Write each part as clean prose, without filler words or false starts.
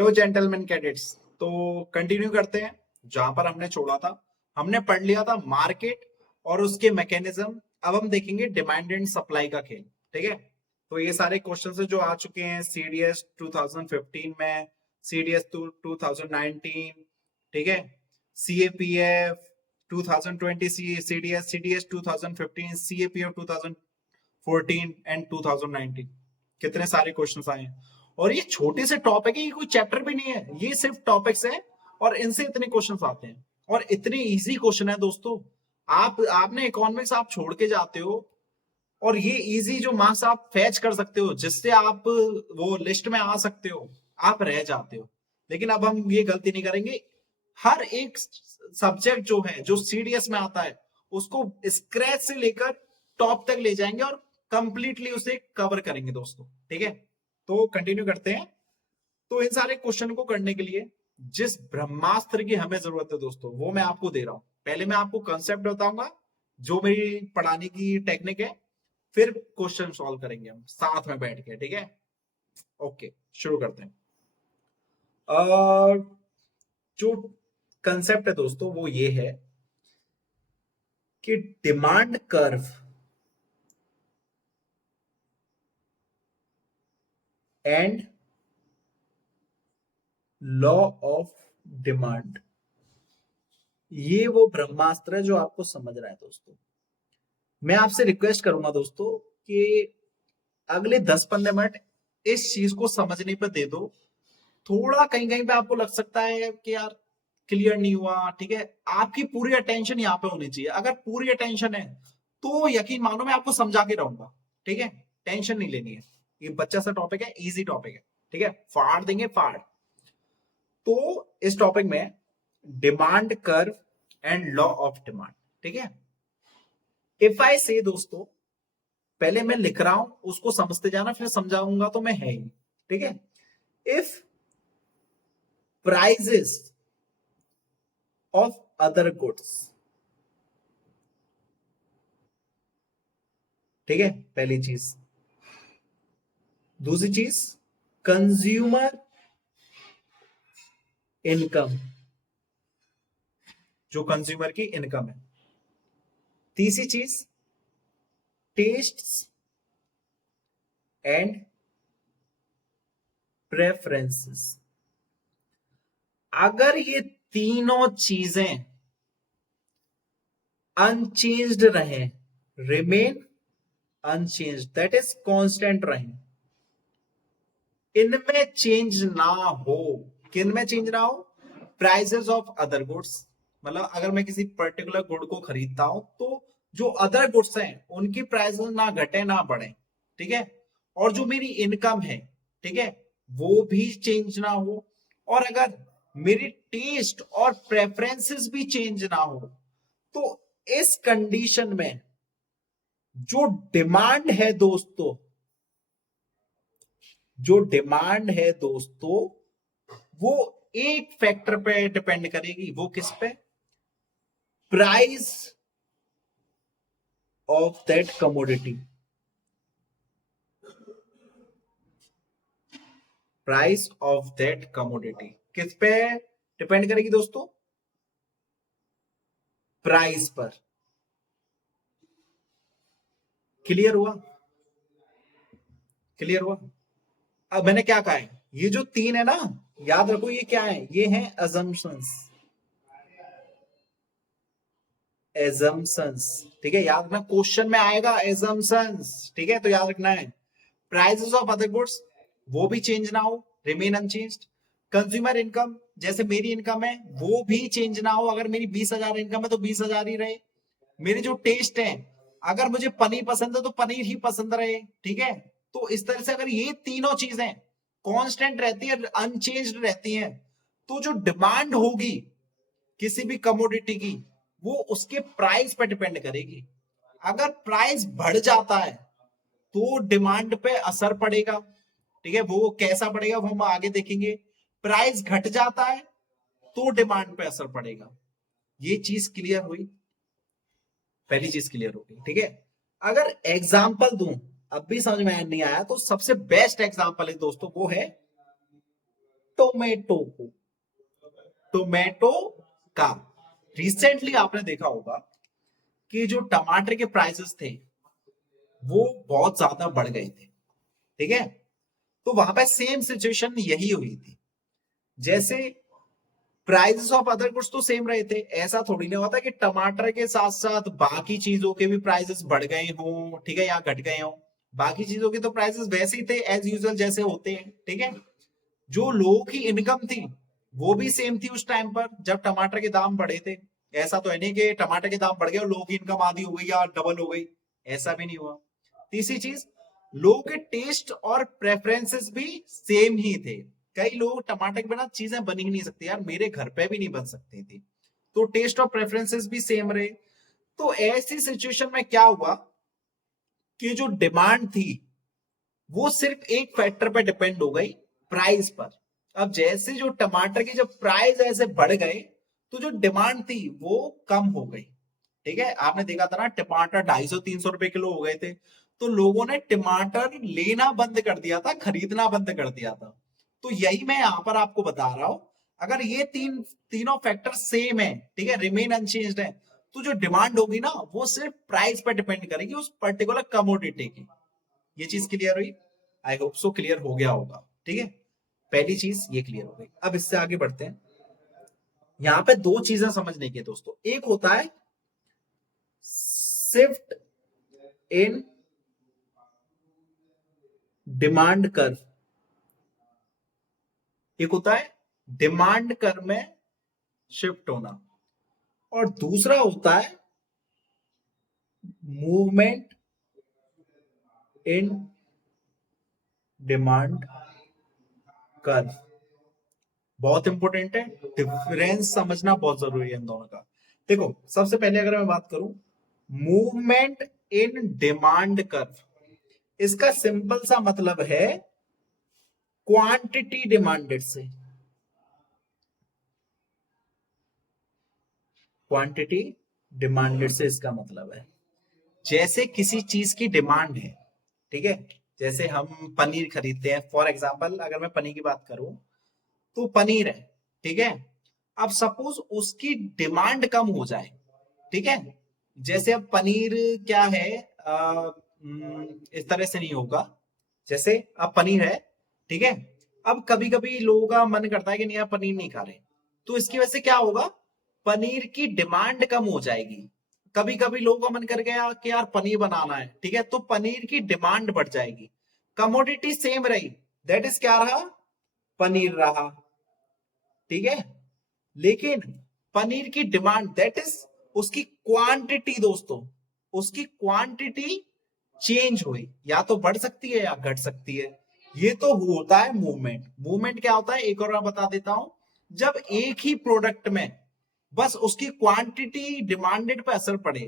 तो gentleman cadets, तो continue करते हैं जहां पर हमने छोड़ा था। हमने पढ़ लिया था मार्केट और उसके मैकेनिज्म। अब हम देखेंगे डिमांड एंड सप्लाई का खेल। ठीक है, तो ये सारे क्वेश्चन है जो आ चुके हैं सीडीएस 2015 में, सीडीएस 2019, ठीक है, CAPF 2020, CDS CDS 2015, CAPF 2014 and 2019। कितने सारे क्वेश्चंस आए हैं। और ये छोटे से टॉपिक है, ये कोई चैप्टर भी नहीं है, ये सिर्फ टॉपिक्स है और इनसे इतने क्वेश्चंस आते हैं और इतने इजी क्वेश्चन है दोस्तों। आपने इकोनॉमिक्स आप छोड़ के जाते हो और ये इजी जो मार्क्स आप फैच कर सकते हो, जिससे आप वो लिस्ट में आ सकते हो, आप रह जाते हो। लेकिन अब हम ये गलती नहीं करेंगे। हर एक सब्जेक्ट जो है जो सीडीएस में आता है उसको स्क्रैच से लेकर टॉप तक ले जाएंगे और कंप्लीटली उसे कवर करेंगे दोस्तों। ठीक है, तो कंटिन्यू करते हैं। तो इन सारे क्वेश्चन को करने के लिए जिस ब्रह्मास्त्र की हमें जरूरत है दोस्तों, वो मैं आपको दे रहा हूं। पहले मैं आपको कंसेप्ट बताऊंगा, जो मेरी पढ़ाने की टेक्निक है, फिर क्वेश्चन सॉल्व करेंगे हम साथ में बैठ के। ठीक है, ओके, शुरू करते हैं। जो कंसेप्ट है दोस्तों वो ये है कि demand curve and law of demand, ये वो ब्रह्मास्त्र है जो आपको समझ रहा है दोस्तों। मैं आपसे रिक्वेस्ट करूंगा दोस्तों कि अगले 10-15 मिनट इस चीज को समझने पर दे दो। थोड़ा कहीं कहीं पे आपको लग सकता है कि यार क्लियर नहीं हुआ, ठीक है, आपकी पूरी अटेंशन यहाँ पे होनी चाहिए। अगर पूरी अटेंशन है तो यकीन मानो मैं आपको समझा के रहूंगा। ठीक है, टेंशन नहीं लेनी है, ये बच्चा सा टॉपिक है, इजी टॉपिक है। ठीक है, फाड़ देंगे फाड़। तो इस टॉपिक में demand curve and law of demand. ठीक है, इफ आई से दोस्तों, पहले मैं लिख रहा हूं उसको समझते जाना, फिर समझाऊंगा तो मैं है ही। ठीक है, if prices of other goods, ठीक है, पहली चीज। दूसरी चीज, कंज्यूमर इनकम, जो कंज्यूमर की इनकम है। तीसरी चीज, टेस्ट्स एंड प्रेफरेंसेस। अगर ये तीनों चीजें अनचेंज्ड रहे, remain unchanged, that is constant रहे, इनमें चेंज ना हो। किन में चेंज ना हो? प्राइसेस ऑफ अदर गुड्स, मतलब अगर मैं किसी पर्टिकुलर गुड को खरीदता हूं तो जो अदर गुड्स हैं उनकी प्राइसेस ना घटे ना बढ़े। ठीक है, और जो मेरी इनकम है, ठीक है, वो भी चेंज ना हो। और अगर मेरी टेस्ट और प्रेफरेंसेस भी चेंज ना हो, तो इस कंडीशन में जो डिमांड है दोस्तों, जो डिमांड है दोस्तों, वो एक फैक्टर पे डिपेंड करेगी। वो किस पे? Price of that commodity. Price of that commodity किस पे डिपेंड करेगी दोस्तों? प्राइस पर। क्लियर हुआ? क्लियर हुआ? अब मैंने क्या कहा है, ये जो तीन है ना, याद रखो ये क्या है, ये है अजम्पशंस। एजम्पशंस, ठीक है, याद रखना, क्वेश्चन में आएगा एजम्पशंस। ठीक है, तो याद रखना है प्राइसेस ऑफ अदर गुड्स, वो भी चेंज ना हो, रिमेन अनचेंज्ड। कंज्यूमर इनकम, जैसे मेरी इनकम है वो भी चेंज ना हो। अगर मेरी 20,000 इनकम है तो 20,000 ही रहे। मेरे जो टेस्ट है, अगर मुझे पनीर पसंद है तो पनीर ही पसंद रहे। ठीक है, तो इस तरह से अगर ये तीनों चीजें कांस्टेंट रहती है, अनचेंज्ड रहती हैं, तो जो डिमांड होगी किसी भी कमोडिटी की, वो उसके प्राइस पर डिपेंड करेगी। अगर प्राइस बढ़ जाता है तो डिमांड पे असर पड़ेगा। ठीक है, वो कैसा पड़ेगा वो हम आगे देखेंगे। प्राइस घट जाता है तो डिमांड पे असर पड़ेगा। ये चीज क्लियर हुई? पहली चीज क्लियर होगी। ठीक है, अगर एग्जाम्पल दूं, अब भी समझ में नहीं आया, तो सबसे बेस्ट एग्जाम्पल है दोस्तों वो है टोमेटो को, टोमेटो का। रिसेंटली आपने देखा होगा कि जो टमाटर के प्राइसेस थे वो बहुत ज्यादा बढ़ गए थे, ठीक है। तो वहां पे सेम सिचुएशन यही हुई थी। जैसे प्राइसेस ऑफ अदर गुड्स तो सेम रहे थे, ऐसा थोड़ी ना होता कि टमाटर के साथ साथ बाकी चीजों के भी प्राइसेस बढ़ गए हों, ठीक है, या घट गए हों। बाकी चीजों के तो प्राइसेस वैसे ही थे एज यूजुअल जैसे होते हैं, ठीक है। जो लोगों की इनकम थी वो भी सेम थी उस टाइम पर जब टमाटर के दाम बढ़े थे। ऐसा तो है नहीं कि टमाटर के दाम बढ़ गए और लोगों की इनकम आधी हो गई या डबल हो गई, ऐसा भी नहीं हुआ। तीसरी चीज, लोगों के टेस्ट और प्रेफरेंसेस भी सेम ही थे। कई लोग टमाटर के बिना चीजें बन ही नहीं सकती, यार मेरे घर पे भी नहीं बन सकती थी। तो टेस्ट और प्रेफरेंसेस भी सेम रहे। तो ऐसी सिचुएशन में क्या हुआ कि जो डिमांड थी वो सिर्फ एक फैक्टर पे डिपेंड हो गई, प्राइस पर। अब जैसे जो टमाटर की जब प्राइस ऐसे बढ़ गए तो जो डिमांड थी वो कम हो गई, ठीक है। आपने देखा था ना, टमाटर 250-300 रुपए किलो हो गए थे, तो लोगों ने टमाटर लेना बंद कर दिया था, खरीदना बंद कर दिया था। तो यही मैं यहां पर आपको बता रहा हूं, अगर ये तीनों फैक्टर सेम है, ठीक है, रिमेन अनचेंज्ड है, तो जो डिमांड होगी ना वो सिर्फ प्राइस पर डिपेंड करेगी उस पर्टिकुलर कमोडिटी की। ये चीज क्लियर हुई? आई होप सो क्लियर हो गया होगा, ठीक है। पहली चीज ये क्लियर हो गई। अब इससे आगे बढ़ते हैं। यहां पे दो चीजें समझने की है दोस्तों। एक होता है शिफ्ट इन डिमांड कर्व, एक होता है डिमांड कर्व में शिफ्ट होना, और दूसरा होता है मूवमेंट इन डिमांड कर्व। बहुत इंपॉर्टेंट है, डिफरेंस समझना बहुत जरूरी है इन दोनों का। देखो, सबसे पहले अगर मैं बात करूं मूवमेंट इन डिमांड कर्व, इसका सिंपल सा मतलब है क्वांटिटी डिमांडेड से, क्वांटिटी डिमांडेड से इसका मतलब है जैसे किसी चीज की डिमांड है, ठीक है। जैसे हम पनीर खरीदते हैं, फॉर एग्जांपल अगर मैं पनीर की बात करूं तो पनीर है, ठीक है। अब सपोज उसकी डिमांड कम हो जाए, ठीक है। जैसे अब पनीर क्या है, इस तरह से नहीं होगा। जैसे अब पनीर है, ठीक है। अब कभी कभी लोगों का मन करता है कि नहीं यार पनीर नहीं खा रहे, तो इसकी वजह से क्या होगा, पनीर की डिमांड कम हो जाएगी। कभी कभी लोगों का मन कर गया कि यार पनीर बनाना है, ठीक है, तो पनीर की डिमांड बढ़ जाएगी। कमोडिटी सेम रही, दैट इज क्या रहा, पनीर रहा, ठीक है। लेकिन पनीर की डिमांड दैट इज उसकी क्वांटिटी दोस्तों, उसकी क्वांटिटी चेंज हुई, या तो बढ़ सकती है या घट सकती है। ये तो होता है मूवमेंट। मूवमेंट क्या होता है एक और मैं बता देता हूं, जब एक ही प्रोडक्ट में बस उसकी क्वांटिटी डिमांडेड पे असर पड़े।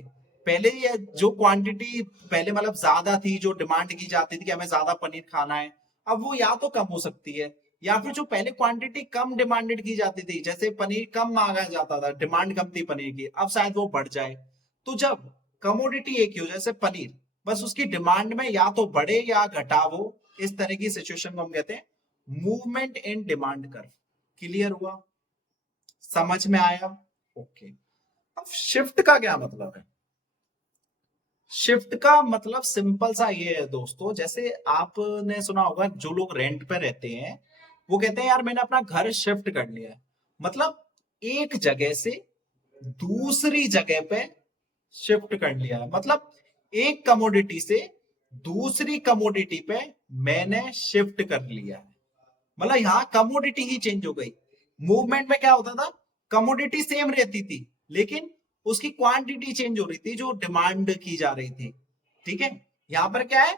पहले ये जो क्वांटिटी पहले मतलब ज्यादा थी, जो डिमांड की जाती थी कि हमें ज्यादा पनीर खाना है, अब वो या तो कम हो सकती है, या फिर जो पहले क्वांटिटी कम डिमांडेड की जाती थी, जैसे पनीर कम मांगा जाता था, डिमांड कम थी पनीर की, अब शायद वो बढ़ जाए। तो जब कमोडिटी एक ही हो जैसे पनीर, बस उसकी डिमांड में या तो बढ़े या घटा वो, इस तरह की सिचुएशन को हम कहते हैं movement in demand curve. Clear हुआ? समझ में आया? ओके। अब शिफ्ट का क्या मतलब है? शिफ्ट का मतलब सिंपल सा ये है दोस्तों, जैसे आपने सुना होगा जो लोग रेंट पे रहते हैं वो कहते हैं यार मैंने अपना घर शिफ्ट कर लिया है, मतलब एक जगह से दूसरी जगह पे शिफ्ट कर लिया है, मतलब एक कमोडिटी से दूसरी कमोडिटी पे मैंने शिफ्ट कर लिया है। मतलब यहाँ कमोडिटी ही चेंज हो गई। मूवमेंट में क्या होता था, कमोडिटी सेम रहती थी लेकिन उसकी क्वांटिटी चेंज हो रही थी जो डिमांड की जा रही थी, ठीक है। यहाँ पर क्या है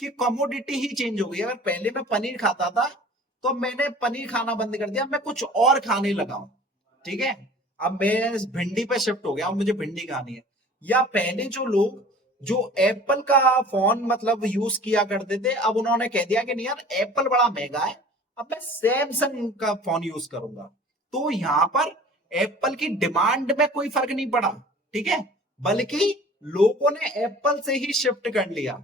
कि कमोडिटी ही चेंज हो गई। अगर पहले मैं पनीर खाता था तो मैंने पनीर खाना बंद कर दिया, मैं कुछ और खाने लगा हूं, ठीक है। अब मैं भिंडी पे शिफ्ट हो गया, अब मुझे भिंडी खानी है। या पहले जो लोग जो एप्पल का फोन मतलब यूज किया करते थे, अब उन्होंने कह दिया कि नहीं यार एप्पल बड़ा महंगा है, अब मैं सैमसंग का फोन यूज करूंगा। तो यहां पर एप्पल की डिमांड में कोई फर्क नहीं पड़ा, ठीक है, बल्कि लोगों ने एप्पल से ही शिफ्ट कर लिया।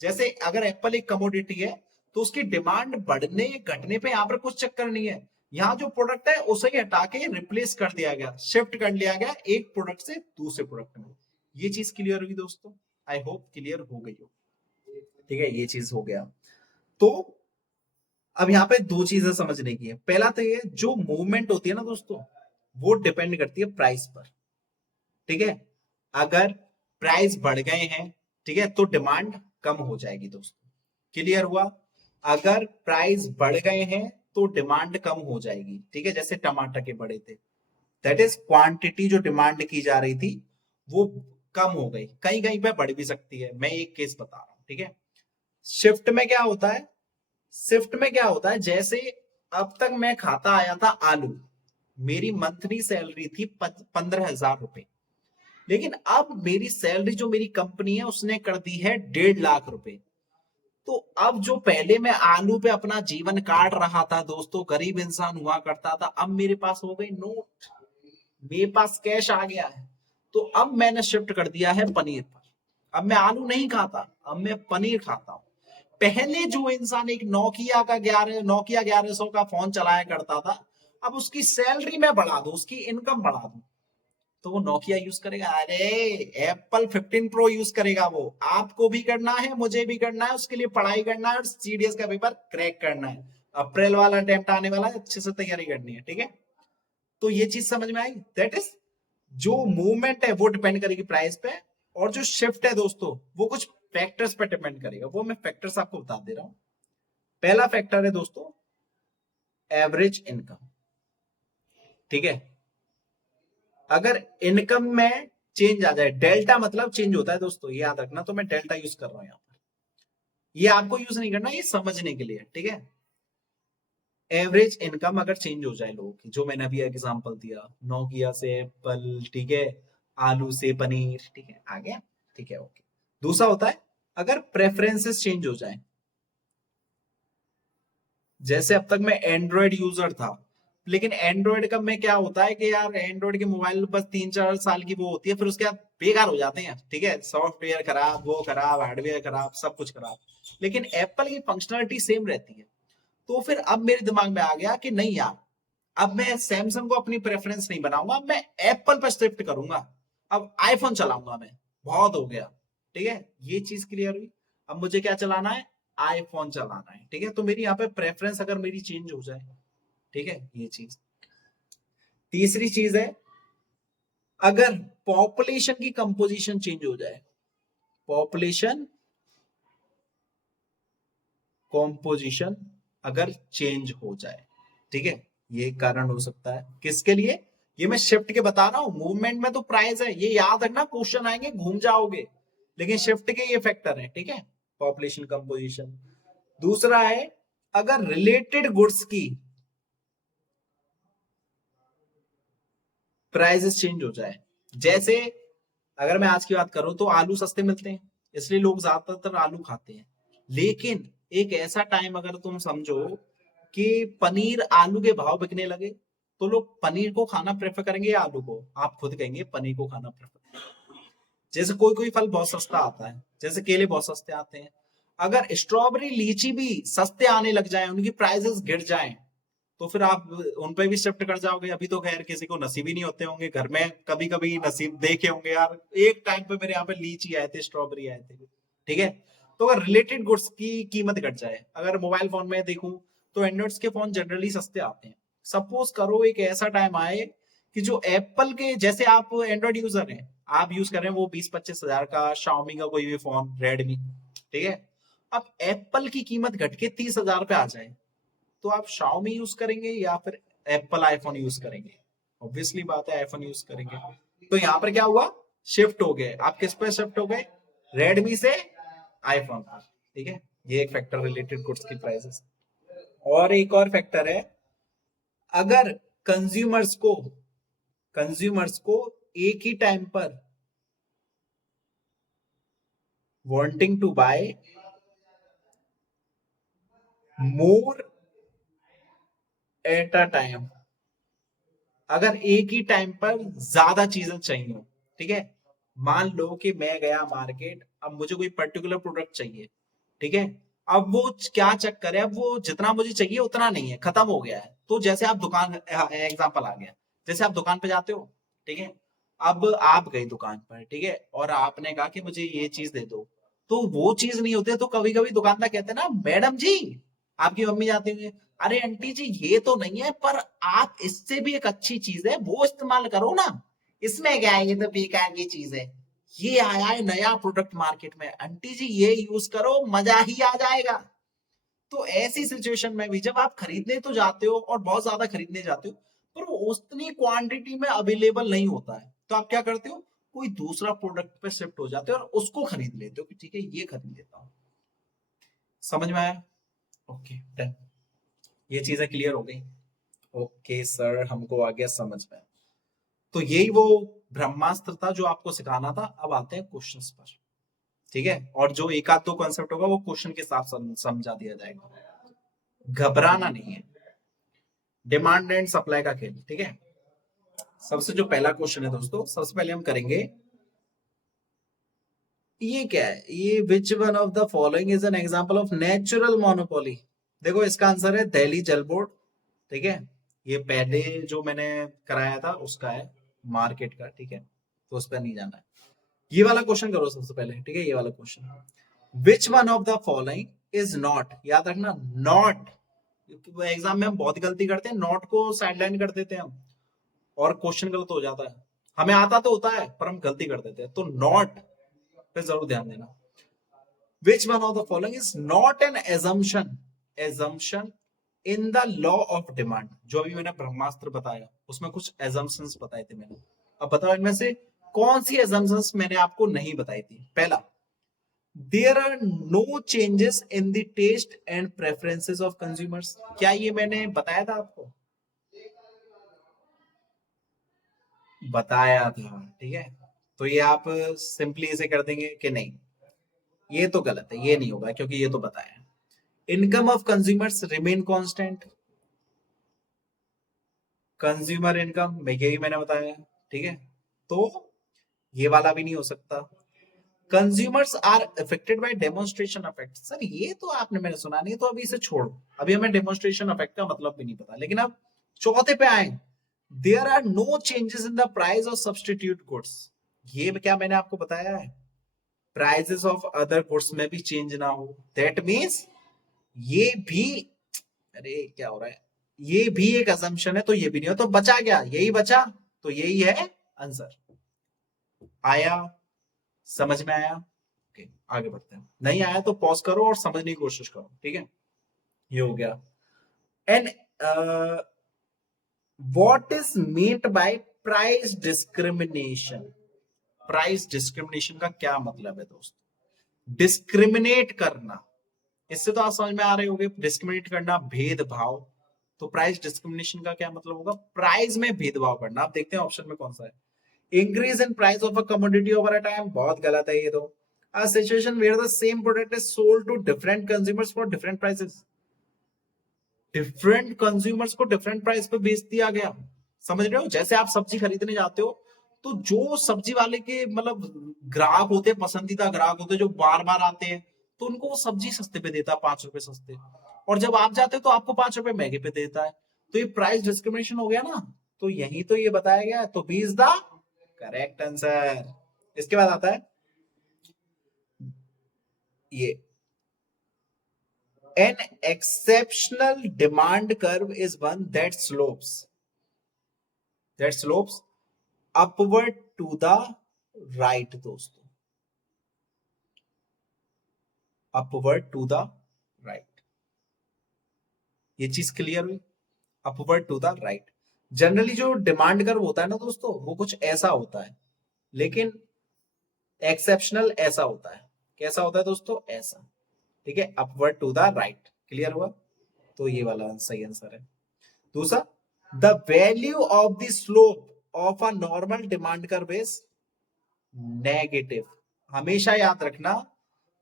जैसे अगर एप्पल एक कमोडिटी है तो उसकी डिमांड बढ़ने घटने पे यहां पर कुछ चक्कर नहीं है। यहाँ जो प्रोडक्ट है उसे ही हटा के रिप्लेस कर दिया गया, शिफ्ट कर लिया गया एक प्रोडक्ट से दूसरे प्रोडक्ट में। ये चीज क्लियर हुई दोस्तों? आई होप क्लियर हो गई हो। ठीक है, ये चीज हो गया। तो अब यहाँ पे दो चीजें समझने की है। पहला तो ये, जो मूवमेंट होती है ना दोस्तों, वो डिपेंड करती है प्राइस पर। ठीक है, अगर प्राइस बढ़ गए हैं, ठीक है, तो डिमांड कम हो जाएगी दोस्तों। क्लियर हुआ? अगर प्राइस बढ़ गए हैं तो डिमांड कम हो जाएगी। ठीक है, जैसे टमाटर के बढ़े थे, दैट इज क्वांटिटी जो डिमांड की जा रही थी वो कम हो गई, कहीं कहीं पे बढ़ भी सकती है। मैं एक केस बता रहा हूं। ठीक है, शिफ्ट में क्या होता है, शिफ्ट में क्या होता है, जैसे अब तक मैं खाता आया था आलू, मेरी मंथली सैलरी थी 15,000 रुपए, लेकिन अब मेरी सैलरी जो मेरी कंपनी है उसने कर दी है 1.5 लाख रुपए। तो अब जो पहले मैं आलू पे अपना जीवन काट रहा था दोस्तों, गरीब इंसान हुआ करता था, अब मेरे पास हो गई नोट, मेरे पास कैश आ गया है। तो अब मैंने शिफ्ट कर दिया है पनीर पर। अब मैं आलू नहीं खाता, अब मैं पनीर खाता हूं। पहले जो इंसान एक नोकिया 1100 का फोन चलाया करता था, अब उसकी सैलरी में बढ़ा दूं, उसकी इनकम बढ़ा दूं, तो वो नोकिया यूज करेगा? अरे एप्पल 15 प्रो यूज करेगा वो। आपको भी करना है, मुझे भी करना है, उसके लिए पढ़ाई करना है और सीडीएस का पेपर क्रैक करना है। अप्रैल वाला अटेम्प्ट आने वाला है, अच्छे से तैयारी करनी है। ठीक है, तो ये चीज समझ में आई? दैट इज, जो मूवमेंट है वो डिपेंड करेगी प्राइस पे, और जो शिफ्ट है दोस्तों वो कुछ फैक्टर्स पे डिपेंड करेगा। वो मैं फैक्टर्स आपको बता दे रहा हूं। पहला फैक्टर है दोस्तों एवरेज इनकम। ठीक है, अगर इनकम में चेंज आ जाए, डेल्टा मतलब चेंज होता है दोस्तों, ये याद रखना, तो मैं डेल्टा यूज कर रहा हूं यहां पर, ये आपको यूज नहीं करना, ये समझने के लिए। ठीक है, एवरेज इनकम अगर चेंज हो जाए लोगों की, जो मैंने अभी एग्जांपल दिया, नोकिया से एप्पल, ठीक है, आलू से पनीर, ठीक है, आ गया। ठीक है, ओके। दूसरा होता है अगर प्रेफरेंसेस चेंज हो जाए, जैसे अब तक मैं एंड्रॉयड यूजर था, लेकिन एंड्रॉयड का में क्या होता है कि यार एंड्रॉयड के मोबाइल बस 3-4 साल की वो होती है, फिर उसके बाद बेकार हो जाते हैं। ठीक है, सॉफ्टवेयर खराब, वो खराब, हार्डवेयर खराब, सब कुछ खराब। लेकिन एप्पल की फंक्शनलिटी सेम रहती है। तो फिर अब मेरे दिमाग में आ गया कि नहीं यार, अब मैं सैमसंग को अपनी प्रेफरेंस नहीं बनाऊंगा, अब मैं एप्पल पर शिफ्ट करूंगा, अब आईफोन चलाऊंगा मैं, बहुत हो गया। ठीक है, ये चीज क्लियर हुई। अब मुझे क्या चलाना है? आईफोन चलाना है। ठीक है, तो मेरी यहाँ पे प्रेफरेंस अगर मेरी चेंज हो जाए, ठीक है, ये चीज। तीसरी चीज है, अगर पॉपुलेशन की कंपोजिशन चेंज हो जाए, पॉपुलेशन कॉम्पोजिशन अगर चेंज हो जाए, ठीक है, ये कारण हो सकता है। किसके लिए? ये मैं शिफ्ट के बता रहा हूं, मूवमेंट में तो प्राइस है, ये याद रखना, क्वेश्चन आएंगे घूम जाओगे, लेकिन शिफ्ट के ये फैक्टर है। ठीक है, पॉपुलेशन कंपोजिशन। दूसरा है, अगर रिलेटेड गुड्स की प्राइसेस चेंज हो जाए, जैसे अगर मैं आज की बात करूं तो आलू सस्ते मिलते हैं, इसलिए लोग ज्यादातर आलू खाते हैं। लेकिन एक ऐसा टाइम अगर तुम समझो कि पनीर आलू के भाव बिकने लगे, तो लोग पनीर को खाना प्रेफर करेंगे या आलू को? आप खुद कहेंगे पनीर को खाना प्रेफर। जैसे कोई कोई फल बहुत सस्ता आता है, जैसे केले बहुत सस्ते आते हैं, अगर स्ट्रॉबेरी लीची भी सस्ते आने लग जाए, उनकी प्राइसेस गिर जाएं, तो फिर आप उन पे भी शिफ्ट कर जाओगे। अभी तो खैर किसी को नसीब ही नहीं होते होंगे, घर में कभी कभी नसीब देखे होंगे यार, एक टाइम पे मेरे यहाँ पे लीची आए थे, स्ट्रॉबेरी आए थे। ठीक है, तो अगर रिलेटेड गुड्स की कीमत घट जाए, अगर मोबाइल फोन में देखूं तो एंड्रॉइड्स के फोन जनरली सस्ते आते हैं। सपोज करो एक ऐसा टाइम आए कि जो एप्पल के, जैसे आप एंड्रॉइड यूजर हैं, आप यूज कर रहे हैं वो 20-25 हजार का शाओमी का कोई भी फोन, रेडमी, ठीक है, अब एप्पल की कीमत घट के 30 हजार पे आ जाए, तो आप शाओमी यूज करेंगे या फिर एप्पल आईफोन यूज करेंगे? ऑब्वियसली बात है आईफोन यूज करेंगे। तो यहां पर क्या हुआ? शिफ्ट हो गए। आप किस पे शिफ्ट हो गए? रेडमी से आईफोन पर। ठीक है, ये एक फैक्टर, रिलेटेड गुड्स की प्राइसेस। और एक और फैक्टर है, अगर कंज्यूमर्स को एक ही टाइम पर wanting to buy more at a time, अगर एक ही टाइम पर ज्यादा चीजें चाहिए, ठीक है, मान लो कि मैं गया मार्केट, अब मुझे कोई पर्टिकुलर प्रोडक्ट चाहिए, ठीक है, अब वो क्या चक्कर है, अब वो जितना मुझे चाहिए उतना नहीं है, खत्म हो गया है। तो जैसे आप दुकान, एग्जांपल आ गया, जैसे आप दुकान पे जाते हो, ठीक है, अब आप गए दुकान पर, ठीक है, और आपने कहा कि मुझे ये चीज दे दो, तो वो चीज नहीं होती है, तो कभी कभी दुकानदार कहते हैं ना, मैडम जी, आपकी मम्मी जाती हुई, अरे आंटी जी ये तो नहीं है, पर आप इससे भी एक अच्छी चीज है वो इस्तेमाल करो ना, इसमें क्या है, ये तो बेकार की चीज है, ये आया है नया प्रोडक्ट मार्केट में, आंटी जी ये यूज करो मजा ही आ जाएगा। तो ऐसी सिचुएशन में भी जब आप खरीदने तो जाते हो और बहुत ज्यादा खरीदने जाते हो, पर वो उतनी क्वांटिटी में अवेलेबल नहीं होता है, तो आप क्या करते हो, कोई दूसरा प्रोडक्ट पे शिफ्ट हो जाते हो और उसको खरीद लेते हो कि ठीक है ये खरीद लेता हूं। समझ में आया? ओके डन, ये चीजें क्लियर हो गई। ओके सर, हमको आ गया समझ में। तो यही वो ब्रह्मास्त्र था जो आपको सिखाना था। अब आते हैं क्वेश्चंस पर, ठीक है, और जो एक आध दो कॉन्सेप्ट होगा वो क्वेश्चन के साथ समझा दिया जाएगा, घबराना नहीं है। डिमांड एंड सप्लाई का खेल, ठीक है। सबसे जो पहला क्वेश्चन है दोस्तों, सबसे पहले हम करेंगे, ये क्या है, ये which one of the following is an example of natural monopoly. देखो इसका आंसर है दिल्ली जल बोर्ड, ठीक है, ये पहले जो मैंने कराया था उसका है, मार्केट का, ठीक है, तो उस पर नहीं जाना है। ये वाला क्वेश्चन करो सबसे पहले, ठीक है, ये वाला question, which one of the following is not, याद रखना नॉट, एग्जाम में हम बहुत गलती करते हैं, नॉट को साइडलाइन कर देते हैं हम, और क्वेश्चन गलत हो जाता है, हमें आता तो होता है पर हम गलती कर देते हैं, तो नॉट पे जरूर ध्यान देना। Which one of the following is not an assumption, assumption in the law of demand. जो अभी मैंने ब्रह्मास्त्र बताया उसमें कुछ एजम्पशंस बताए थे मैंने, अब बताओ इनमें से कौन सी एजम्पशंस मैंने आपको नहीं बताई थी। पहला, there are no changes in the taste and preferences of consumers, क्या ये मैंने बताया था आपको? बताया था, ठीक है, तो ये आप सिंपली इसे कर देंगे कि नहीं, ये तो गलत है, ये नहीं होगा क्योंकि ये तो बताया। Income of consumers remain constant, consumer income में यही मैंने बताया, ठीक है, तो ये वाला भी नहीं हो सकता। Consumers are affected by demonstration effect, sir ये तो आपने मैंने सुना नहीं, तो अभी इसे छोड़ो, अभी हमें डेमोन्स्ट्रेशन इफेक्ट का मतलब भी नहीं पता। लेकिन अब चौथे पे आए, there are no changes in the price of substitute goods, ये क्या मैंने आपको बताया है, प्राइजेस ऑफ अदर गुड्स में भी चेंज ना हो, दैट मींस ये भी, अरे क्या हो रहा है, ये भी एक असम्पशन है, तो ये भी नहीं हो, तो बचा क्या, यही बचा, तो यही है आंसर। आया, समझ में आया? ओके आगे बढ़ते हैं, नहीं आया तो पॉज करो और समझने की कोशिश करो, ठीक है, ये हो गया। And what is meant by price discrimination, price discrimination का क्या मतलब है दोस्तों? डिस्क्रिमिनेट करना, इससे तो आप समझ में आ रहे होंगे, डिस्क्रिमिनेट करना, भेदभाव, तो प्राइस डिस्क्रिमिनेशन का क्या मतलब होगा, प्राइस में भेदभाव करना। आप देखते हैं ऑप्शन में कौन सा है, increase in price of a commodity over a time, बहुत गलत है ये तो। A situation where the same product is sold to different consumers for different prices, different consumers को डिफरेंट प्राइस पे बेच दिया गया। समझ रहे हो, जैसे आप सब्जी खरीदने जाते हो, तो जो सब्जी वाले के मतलब ग्राहक होते हैं, पसंदीदा ग्राहक होते हैं जो बार बार आते हैं, तो उनको वो सब्जी सस्ते पे देता है, 5 रुपए सस्ते, और जब आप जाते हो तो आपको 5 रुपए महंगे पे देता है, तो ये प्राइस डिस्क्रिमिनेशन हो गया ना, तो यही तो ये बताया गया, तो B is the correct answer. इसके बाद आता है ये, an exceptional demand curve is one that slopes upward to the right दोस्तों, upward to the right, ये चीज क्लियर हुई, upward to the right. Generally जो डिमांड कर्व होता है ना दोस्तों, वो कुछ ऐसा होता है, लेकिन एक्सेप्शनल ऐसा होता है, कैसा होता है दोस्तों, ऐसा, ठीक है, upward to the right, clear हुआ, तो ये वाला सही आंसर है। दूसरा, the value of the slope of a normal demand curve is negative, हमेशा याद रखना,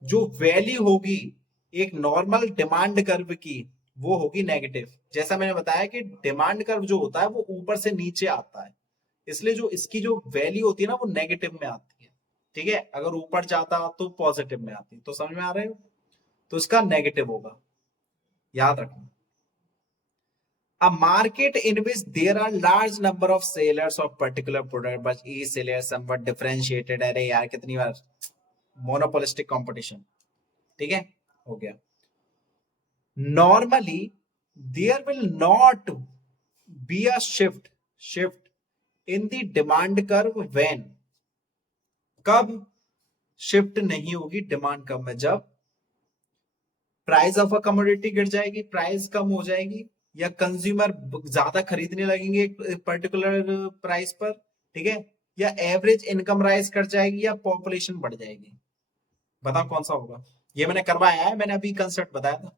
जो वैल्यू होगी एक नॉर्मल डिमांड कर्व की, वो होगी नेगेटिव। जैसा मैंने बताया कि डिमांड कर्व जो होता है वो ऊपर से नीचे आता है, इसलिए जो इसकी जो वैल्यू होती है ना वो नेगेटिव में आती है, ठीक है, अगर ऊपर जाता तो पॉजिटिव में आती है, तो समझ में आ रहे हो? तो इसका नेगेटिव होगा, याद रखना। A market in which there are large number of sellers of particular product but each seller is somewhat differentiated। अरे यार कितनी बार मोनोपोलिस्टिक कंपटीशन, ठीक है, हो गया। Normally there will not be a shift in the demand curve when, कब shift नहीं होगी डिमांड कर्व में? जब प्राइस ऑफ अ कमोडिटी गिर जाएगी, प्राइस कम हो जाएगी, या कंज्यूमर ज्यादा खरीदने लगेंगे एक पर्टिकुलर प्राइस पर, ठीक है, या एवरेज इनकम राइज कर जाएगी, या पॉपुलेशन बढ़ जाएगी। बताओ कौन सा होगा? ये मैंने करवाया है, मैंने अभी कंसेप्ट बताया था।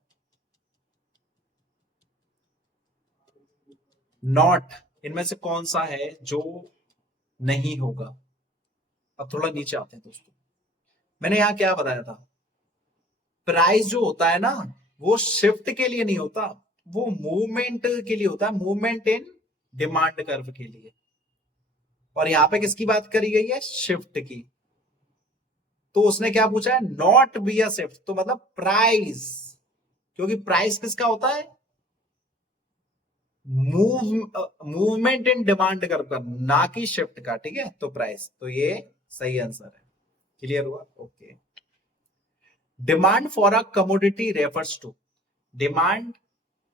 नॉट, इनमें से कौन सा है जो नहीं होगा? अब थोड़ा नीचे आते हैं दोस्तों, मैंने यहां क्या बताया था? प्राइस जो होता है ना, वो शिफ्ट के लिए नहीं होता, वो मूवमेंट के लिए होता है, मूवमेंट इन डिमांड कर्व के लिए। और यहां पे किसकी बात करी गई है? शिफ्ट की। तो उसने क्या पूछा है? नॉट बी अ शिफ्ट, तो मतलब प्राइस, क्योंकि प्राइस किसका होता है? मूवमेंट इन डिमांड कर्व का, ना कि शिफ्ट का, ठीक है। तो प्राइस, तो ये सही आंसर है। क्लियर हुआ? Okay. Demand for a commodity refers to, demand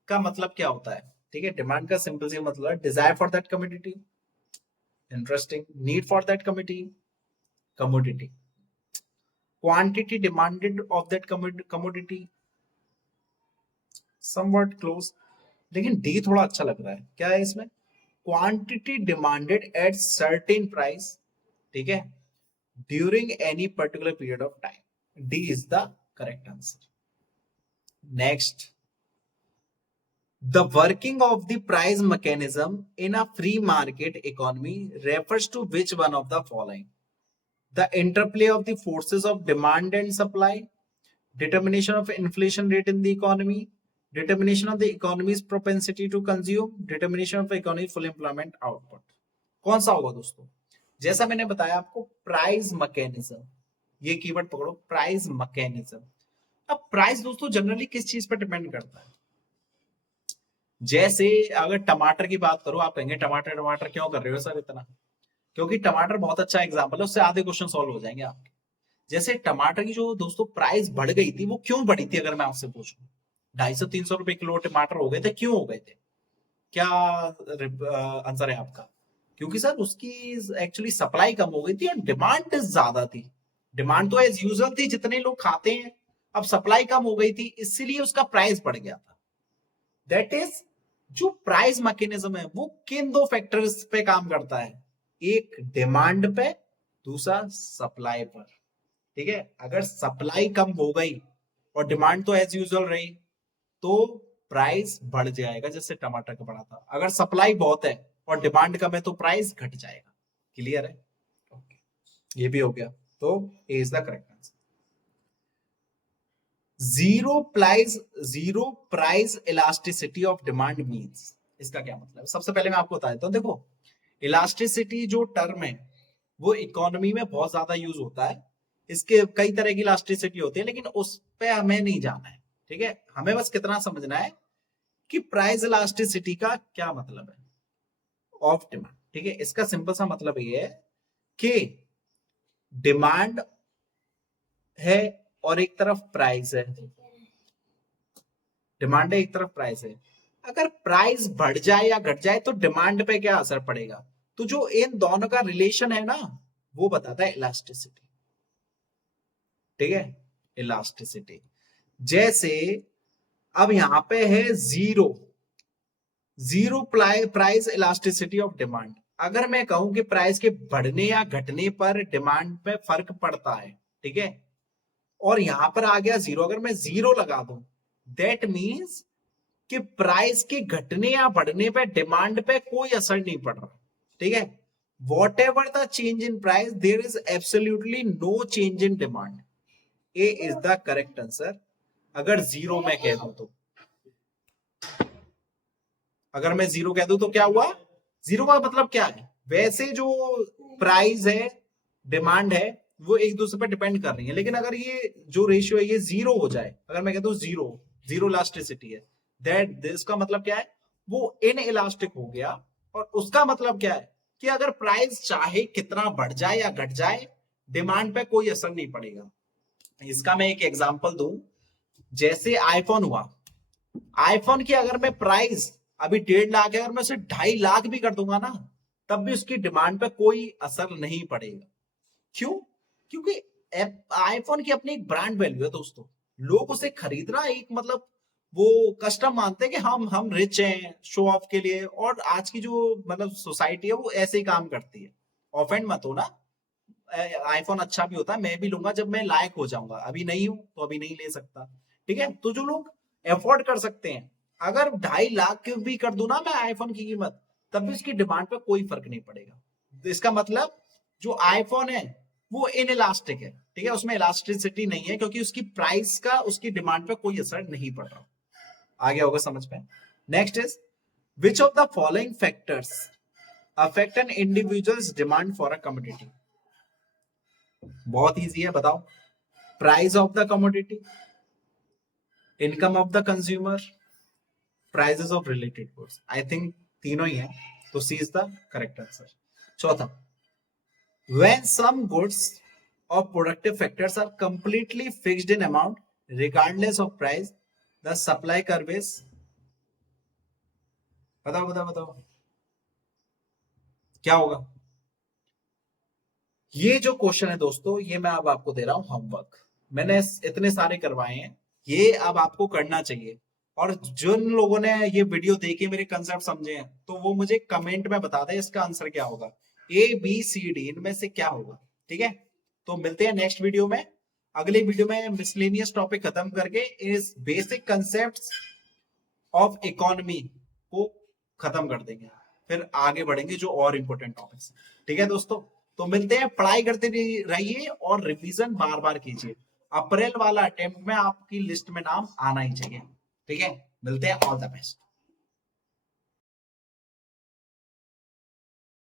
का मतलब क्या होता है? ठीक है, डिमांड का सिंपल सी मतलब है desire for that commodity, interesting, need for that commodity, quantity demanded of that commodity, somewhat close. लेकिन डी थोड़ा अच्छा लग रहा है, क्या है इसमें? Quantity demanded at certain price, ठीक है, during any particular period of time. D is the correct answer. Next, the working of the price mechanism in a free market economy refers to which one of the following? The interplay of the forces of demand and supply, determination of inflation rate in the economy, determination of the economy's propensity to consume, determination of economy full employment output। कौन सा होगा दोस्तों? जैसा मैंने बताया आपको, price mechanism, ये keyword पकड़ो, प्राइस मैकेनिज्म। अब प्राइस दोस्तों जनरली किस चीज पर डिपेंड करता है? जैसे अगर टमाटर की बात करो, आप कहेंगे टमाटर टमाटर क्यों कर रहे हो सर इतना? क्योंकि टमाटर बहुत अच्छा एग्जाम्पल है, उससे आधे क्वेश्चन सॉल्व हो जाएंगे आपके। जैसे टमाटर की जो दोस्तों प्राइस बढ़ गई थी, वो क्यों बढ़ी थी? अगर मैं आपसे पूछूं, 250-300 रुपए किलो टमाटर हो गए थे, क्यों हो गए थे? क्या आंसर है आपका? क्योंकि सर उसकी एक्चुअली सप्लाई कम हो गई थी और डिमांड ज्यादा थी। डिमांड तो एज यूजुअल थी, जितने लोग खाते हैं, अब सप्लाई कम हो गई थी, इसलिए उसका प्राइस बढ़ गया था। दैट इज, जो प्राइस मैकेनिज्म है वो किन दो फैक्टर्स पे काम करता है? एक डिमांड पे, दूसरा सप्लाई पर, ठीक है। अगर सप्लाई कम हो गई और डिमांड तो एज यूजुअल रही, तो प्राइस बढ़ जाएगा, जैसे टमाटर का बढ़ा था। अगर सप्लाई बहुत है और डिमांड कम है, तो प्राइस घट जाएगा। क्लियर है? ओके, ये भी हो गया। तो A is the correct answer. Zero price elasticity of demand means, इसका क्या मतलब है? सबसे पहले मैं आपको बता देता हूं। देखो, इलास्टिसिटी जो टर्म है वो इकोनॉमी में बहुत ज्यादा यूज होता है। इसके कई तरह की इलास्टिसिटी होती है, लेकिन उस पे हमें नहीं जाना है, ठीक है। हमें बस कितना समझना है कि प्राइस इलास्टिसिटी का क्या मतलब है ऑफ डिमांड, ठीक है। इसका सिंपल सा मतलब ये है कि डिमांड है और एक तरफ प्राइस है, डिमांड है एक तरफ प्राइस है। अगर प्राइस बढ़ जाए या घट जाए तो डिमांड पे क्या असर पड़ेगा? तो जो इन दोनों का रिलेशन है ना, वो बताता है इलास्टिसिटी, ठीक है, इलास्टिसिटी। जैसे अब यहां पे है zero price elasticity of demand. अगर मैं कहूं कि प्राइस के बढ़ने या घटने पर डिमांड पे फर्क पड़ता है, ठीक है, और यहां पर आ गया जीरो, अगर मैं जीरो लगा दूं, दैट मीन्स कि प्राइस के घटने या बढ़ने पे डिमांड पे कोई असर नहीं पड़ रहा, ठीक है। Whatever the change in price, there is absolutely no change in demand. A is the correct answer. अगर जीरो मैं कह दूं तो, अगर मैं जीरो कह दूं तो क्या हुआ? जीरो का मतलब क्या है? वैसे जो प्राइस है, डिमांड है, वो एक दूसरे पर डिपेंड कर रही है। लेकिन अगर ये जो रेशियो है ये जीरो हो जाए, अगर मैं कहता हूँ जीरो, जीरो इलास्टिसिटी है, दैट इसका मतलब क्या है, वो इन इलास्टिक हो गया। और उसका मतलब क्या है कि अगर प्राइस चाहे कितना बढ़ जाए या घट जाए, डिमांड पे कोई असर नहीं पड़ेगा। इसका मैं एक एग्जांपल दूं, जैसे आईफोन हुआ, आईफोन की अगर मैं प्राइस अभी 1.5 लाख है, अगर मैं उसे 2.5 लाख भी कर दूंगा ना, तब भी उसकी डिमांड पे कोई असर नहीं पड़ेगा। क्यों? क्योंकि आईफोन की अपनी एक ब्रांड वैल्यू है दोस्तों। लोग उसे खरीदना एक मतलब वो कस्टम मानते हैं कि हम रिच हैं, शो ऑफ के लिए। और आज की जो मतलब सोसाइटी है वो ऐसे ही काम करती है। ऑफेंड मत हो ना, आईफोन अच्छा भी होता है, मैं भी लूंगा जब मैं लायक हो जाऊंगा, अभी नहीं हूं तो अभी नहीं ले सकता। ठीक है, तो जो लोग अफोर्ड कर सकते हैं, अगर 2.5 लाख भी कर दूं ना मैं आईफोन की कीमत, तब भी उसकी डिमांड पे कोई फर्क नहीं पड़ेगा। तो इसका मतलब जो आईफोन है वो इन इलास्टिक है। ठीक है, उसमें इलास्टिसिटी नहीं है, क्योंकि उसकी प्राइस का उसकी डिमांड पे कोई असर नहीं पड़ रहा। आ गया होगा समझ में। Next is, which of the following factors affect an individual's demand for a commodity? बहुत इजी है, बताओ। Price of the commodity, income of the consumer, prices of related goods. I think तीनों ही है, तो C is the correct answer. चौथा, when some goods or productive factors are completely fixed in amount regardless of price, the supply curve is, बताओ बताओ बताओ क्या होगा? ये जो क्वेश्चन है दोस्तों, ये मैं अब आपको दे रहा हूं होमवर्क। मैंने इतने सारे करवाए हैं, ये अब आपको करना चाहिए। और जिन लोगों ने ये वीडियो देखे, मेरे कंसेप्ट समझे हैं, तो वो मुझे कमेंट में बता दें इसका आंसर क्या होगा, ABCD इनमें से क्या होगा। ठीक है, तो मिलते हैं नेक्स्ट वीडियो में। अगले वीडियो में मिसलेनियस टॉपिक खत्म करके इस बेसिक कंसेप्ट ऑफ इकोनॉमी को खत्म कर देंगे, फिर आगे बढ़ेंगे जो और इंपॉर्टेंट टॉपिक्स। ठीक है दोस्तों, तो मिलते हैं। पढ़ाई करते रहिए और रिवीजन बार बार कीजिए। अप्रैल वाला अटेम्प्ट में आपकी लिस्ट में नाम आना ही चाहिए। ठीक है, मिलते हैं। All the best.